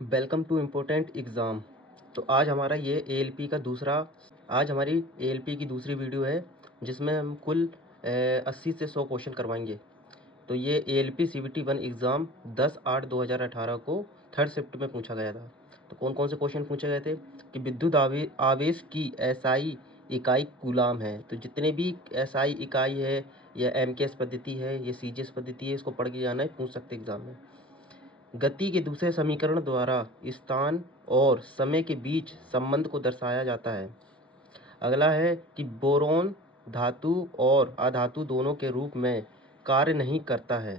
Welcome to important exam. तो आज हमारी एएलपी की दूसरी वीडियो है, जिसमें हम कुल 80 से 100 क्वेश्चन करवाएंगे। तो ये एएलपी सीबीटी 1 एग्ज़ाम 10/8/2018 को थर्ड शिफ्ट में पूछा गया था। तो कौन कौन से क्वेश्चन पूछे गए थे कि विद्युत आवेश की एसआई इकाई कूलाम है। तो जितने भी एसआई इकाई है या एमकेएस पद्धति है या सीजीएस पद्धति है, इसको पढ़ के जाना है, पूछ सकते एग्ज़ाम में। गति के दूसरे समीकरण द्वारा स्थान और समय के बीच संबंध को दर्शाया जाता है। अगला है कि बोरोन धातु और अधातु दोनों के रूप में कार्य नहीं करता है।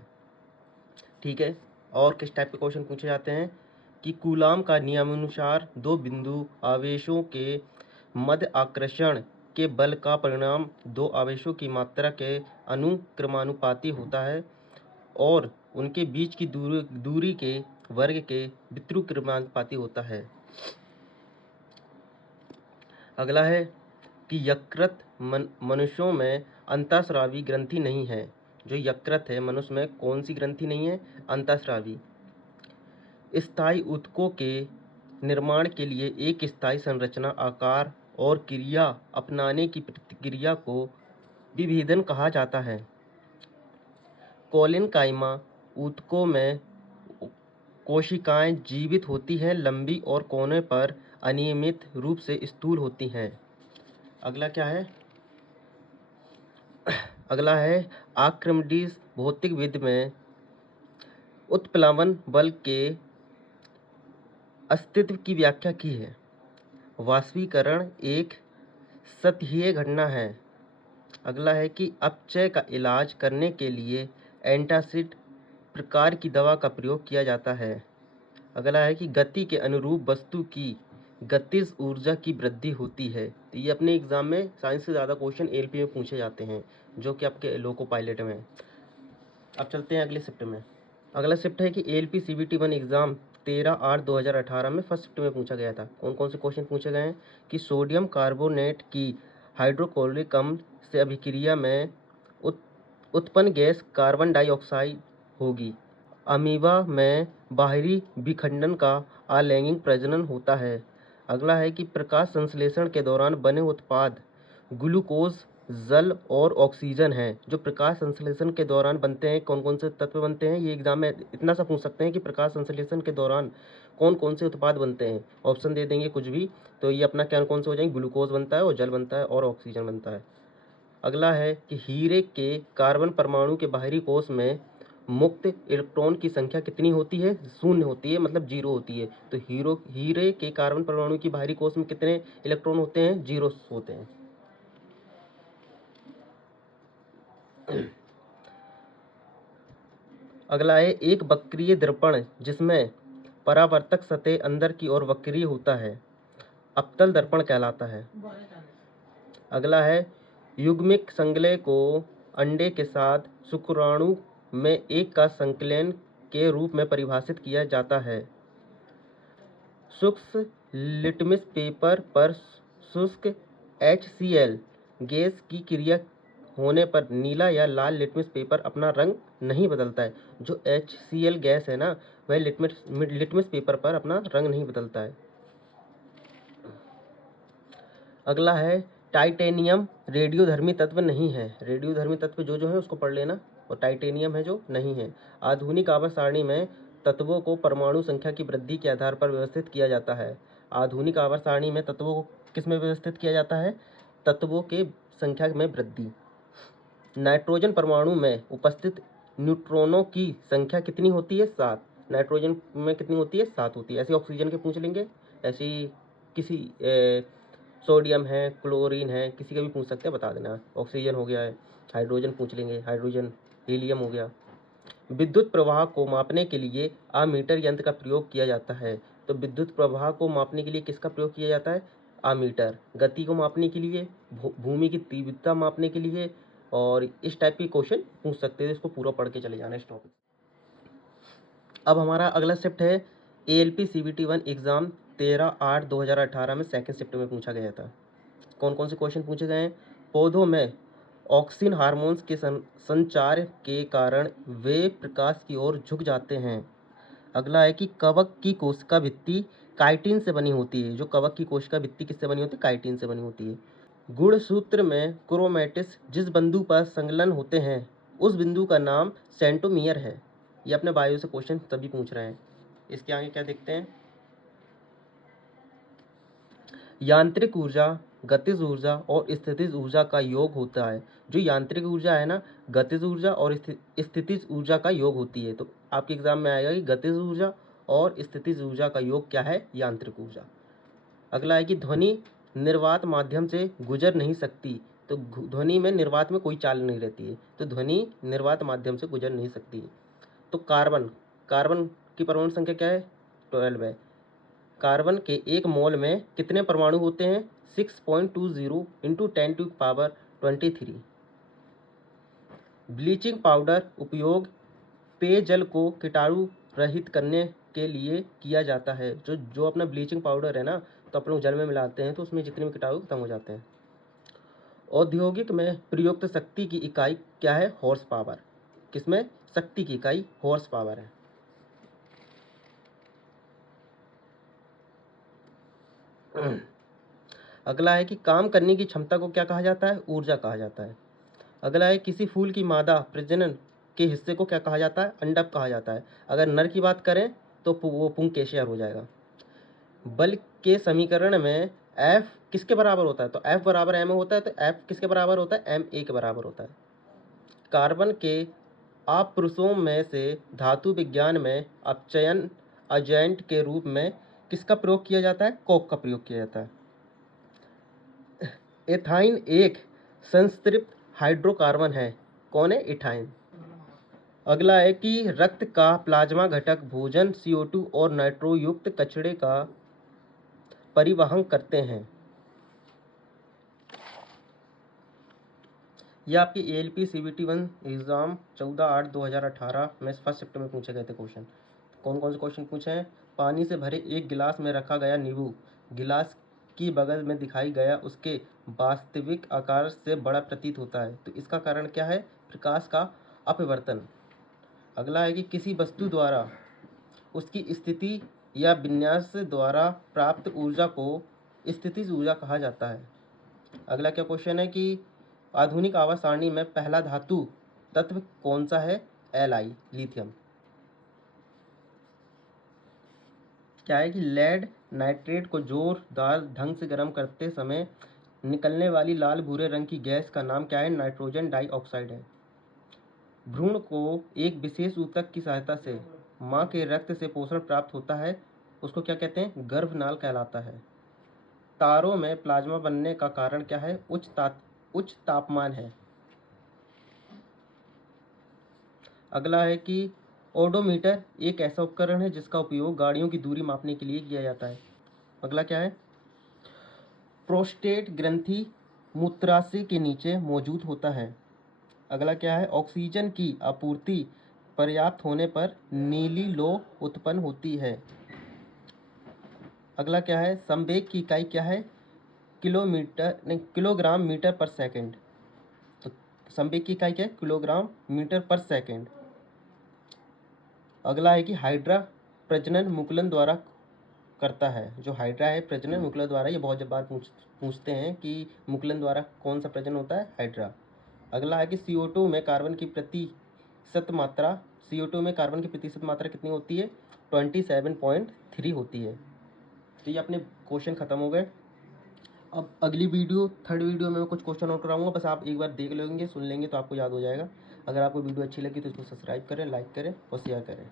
ठीक है। और किस टाइप के क्वेश्चन पूछे जाते हैं कि कूलाम का नियमानुसार दो बिंदु आवेशों के मध्य आकर्षण के बल का परिणाम दो आवेशों की मात्रा के अनुक्रमानुपाती होता है और उनके बीच की दूरी के वर्ग के व्युत्क्रमानुपाती होता है। अगला है कि यकृत मनुष्यों में अंतःस्रावी ग्रंथि नहीं है। जो यकृत है मनुष्य में कौन सी ग्रंथि नहीं है? अंतःस्रावी। स्थायी ऊतकों के निर्माण के लिए एक स्थायी संरचना, आकार और क्रिया अपनाने की प्रतिक्रिया को विभेदन कहा जाता है। कोलिनकाइमा ऊतकों में कोशिकाएं जीवित होती हैं, लंबी और कोने पर अनियमित रूप से स्थूल होती हैं। अगला क्या है? अगला है आर्किमिडीज भौतिक विधि में उत्प्लवन बल के अस्तित्व की व्याख्या की है। वाष्पीकरण एक सतहीय घटना है। अगला है कि अपचय का इलाज करने के लिए एंटासिड प्रकार की दवा का प्रयोग किया जाता है। अगला है कि गति के अनुरूप वस्तु की गतिज ऊर्जा की वृद्धि होती है। तो ये अपने एग्जाम में साइंस से ज़्यादा क्वेश्चन एएलपी में पूछे जाते हैं, जो कि आपके लोको पायलट में। अब चलते हैं अगले शिफ्ट में। अगला शिफ्ट है कि एएलपी सीबीटी 1 एग्जाम 13/8/2018 में फर्स्ट शिफ्ट में पूछा गया था। कौन कौन से क्वेश्चन पूछे गए हैं कि सोडियम कार्बोनेट की हाइड्रोक्लोरिक अम्ल से अभिक्रिया में उत्पन्न गैस कार्बन डाइऑक्साइड होगी। अमीबा में बाहरी विखंडन का अलैंगिक प्रजनन होता है। अगला है कि प्रकाश संश्लेषण के दौरान बने उत्पाद ग्लूकोज, जल और ऑक्सीजन हैं। जो प्रकाश संश्लेषण के दौरान बनते हैं, कौन कौन से तत्व बनते हैं, ये एग्जाम में इतना सा पूछ सकते हैं कि प्रकाश संश्लेषण के दौरान कौन कौन से उत्पाद बनते हैं। ऑप्शन दे देंगे कुछ भी, तो ये अपना क्या कौन से हो जाएंगे? ग्लूकोज बनता है और जल बनता है और ऑक्सीजन बनता है। अगला है कि हीरे के कार्बन परमाणु के बाहरी कोश में मुक्त इलेक्ट्रॉन की संख्या कितनी होती है? शून्य होती है, मतलब जीरो होती है। तो हीरे के कार्बन परमाणु की बाहरी कोश में कितने इलेक्ट्रॉन होते हैं? जीरो होते हैं। अगला है एक वक्रीय दर्पण जिसमें परावर्तक सतह अंदर की ओर वक्रीय होता है, अवतल दर्पण कहलाता है। अगला है युग्मिक संलय को अंडे के साथ शुक्राणु में एक का संकलन के रूप में परिभाषित किया जाता है। शुष्क लिटमस पेपर पर शुष्क HCl गैस की क्रिया होने पर नीला या लाल लिटमस पेपर अपना रंग नहीं बदलता है। जो HCl गैस है ना, वह लिटमस पेपर पर अपना रंग नहीं बदलता है। अगला है टाइटेनियम रेडियोधर्मी तत्व नहीं है। रेडियोधर्मी तत्व जो जो है उसको पढ़ लेना, और टाइटेनियम है जो नहीं है। आधुनिक आवर्त सारणी में तत्वों को परमाणु संख्या की वृद्धि के आधार पर व्यवस्थित किया जाता है। आधुनिक आवर्त सारणी में तत्वों को किस में व्यवस्थित किया जाता है? तत्वों के संख्या में वृद्धि। नाइट्रोजन परमाणु में उपस्थित न्यूट्रॉनों की संख्या कितनी होती है? 7। नाइट्रोजन में कितनी होती है? 7 होती है। ऐसे ऑक्सीजन के पूछ लेंगे, ऐसी किसी सोडियम है, क्लोरीन है, किसी का भी पूछ सकते हैं, बता देना। ऑक्सीजन हो गया है, हाइड्रोजन पूछ लेंगे, हाइड्रोजन, हीलियम हो गया। विद्युत प्रवाह को मापने के लिए आमीटर यंत्र का प्रयोग किया जाता है। तो विद्युत प्रवाह को मापने के लिए किसका प्रयोग किया जाता है? आमीटर। गति को मापने के लिए, भूमि की तीव्रता मापने के लिए, और इस टाइप के क्वेश्चन पूछ सकते हैं। इसको पूरा पढ़ के चले जाना इस टॉपिक। अब हमारा अगला शिफ्ट है एएलपी सीबीटी 1 एग्जाम 13/8/2018 में सेकंड शिफ्ट में पूछा गया था। कौन कौन से क्वेश्चन पूछे गए हैं? पौधों में ऑक्सिन हार्मोन्स के संचार के कारण वे प्रकाश की ओर झुक जाते हैं। अगला है कि कवक की कोशिका भित्ति काइटिन से बनी होती है। जो कवक की कोशिका भित्ति किससे बनी होती है? काइटिन से बनी होती है। गुणसूत्र में क्रोमैटिस जिस बिंदु पर संलग्न होते हैं उस बिंदु का नाम सेंट्रोमियर है। ये अपने बायो से क्वेश्चन सभी पूछ रहे हैं। इसके आगे क्या देखते हैं? यांत्रिक ऊर्जा, गतिज ऊर्जा और स्थितिज ऊर्जा का योग होता है। जो यांत्रिक ऊर्जा है ना, गतिज ऊर्जा और स्थितिज ऊर्जा का योग होती है। तो आपके एग्जाम में आएगा कि गतिज ऊर्जा और स्थितिज ऊर्जा का योग क्या है? यांत्रिक ऊर्जा। अगला है कि ध्वनि निर्वात माध्यम से गुजर नहीं सकती। तो ध्वनि में निर्वात में कोई चाल नहीं रहती है, तो ध्वनि निर्वात माध्यम से गुजर नहीं सकती। तो कार्बन, कार्बन की परमाणु संख्या क्या है? 12 है। कार्बन के एक मोल में कितने परमाणु होते हैं? 6.20 इंटू 10⁻23। ब्लीचिंग पाउडर उपयोग पेयजल को कीटाणु रहित करने के लिए किया जाता है। जो अपना ब्लीचिंग पाउडर है ना, तो अपन लोग जल में मिलाते हैं तो उसमें जितने भी कीटाणु खत्म हो जाते हैं। औद्योगिक में प्रयुक्त शक्ति की इकाई क्या है? Horse power. किसमें? शक्ति की इकाई हॉर्स पावर है। अगला है कि काम करने की क्षमता को क्या कहा जाता है? ऊर्जा कहा जाता है। अगला है किसी फूल की मादा प्रजनन के हिस्से को क्या कहा जाता है? अंडक कहा जाता है। अगर नर की बात करें तो वो पुंकेसर हो जाएगा। बल के समीकरण में F किसके बराबर होता है? तो F बराबर m होता है, तो F किसके बराबर होता है? ma के बराबर होता है। कार्बन के अपरूपों में से धातु विज्ञान में अपचयन एजेंट के रूप में किसका प्रयोग किया जाता है? कोक का प्रयोग किया जाता है। एथाइन एक संतृप्त हाइड्रोकार्बन है। कौन है? एथाइन। अगला है कि रक्त का प्लाज्मा घटक भोजन CO2 और नाइट्रो युक्त कचरे का परिवहन करते हैं। यह आपकी ALP CBT 1 एग्जाम 14/8/2018 में फर्स्ट शिफ्ट में पूछे गए थे क्वेश्चन। कौन कौन से क्वेश्चन पूछे हैं? पानी से भरे एक गिलास में रखा गया नींबू गिलास की बगल में दिखाई गया उसके वास्तविक आकार से बड़ा प्रतीत होता है। तो इसका कारण क्या है? प्रकाश का अपवर्तन। अगला है कि किसी वस्तु द्वारा उसकी स्थिति या विन्यास द्वारा प्राप्त ऊर्जा को स्थितिज ऊर्जा कहा जाता है। अगला क्या क्वेश्चन है कि आधुनिक आवर्त सारणी में पहला धातु तत्व कौन सा है? Li, lithium. क्या है कि लेड नाइट्रेट को जोरदार ढंग से गर्म करते समय निकलने वाली लाल भूरे रंग की गैस का नाम क्या है? नाइट्रोजन डाइऑक्साइड है। भ्रूण को एक विशेष ऊतक की सहायता से माँ के रक्त से पोषण प्राप्त होता है, उसको क्या कहते हैं? गर्भनाल कहलाता है। तारों में प्लाज्मा बनने का कारण क्या है? उच्च तापमान है। अगला है कि ओडोमीटर एक ऐसा उपकरण है जिसका उपयोग गाड़ियों की दूरी मापने के लिए किया जाता है। अगला क्या है? प्रोस्टेट ग्रंथि मूत्राशय के नीचे मौजूद होता है। अगला क्या है? ऑक्सीजन की आपूर्ति पर्याप्त होने पर नीली लौ उत्पन्न होती है। अगला क्या है? संवेग की इकाई क्या है? किलोग्राम मीटर पर सेकंड। तो संवेग की इकाई क्या है? किलोग्राम मीटर पर सेकंड। अगला है कि हाइड्रा प्रजनन मुकुलन द्वारा करता है। जो हाइड्रा है प्रजनन मुकुलन द्वारा, ये बहुत बार पूछते हैं कि मुकुलन द्वारा कौन सा प्रजनन होता है? हाइड्रा। अगला है कि CO2 में कार्बन की प्रतिशत मात्रा कितनी होती है? 27.3 होती है। तो ये अपने क्वेश्चन खत्म हो गए। अब अगली वीडियो थर्ड वीडियो में मैं कुछ क्वेश्चन और कराऊंगा, बस आप एक बार देख लेंगे, सुन लेंगे तो आपको याद हो जाएगा। अगर आपको वीडियो अच्छी लगी तो इसको सब्सक्राइब करें, लाइक करें और शेयर करें।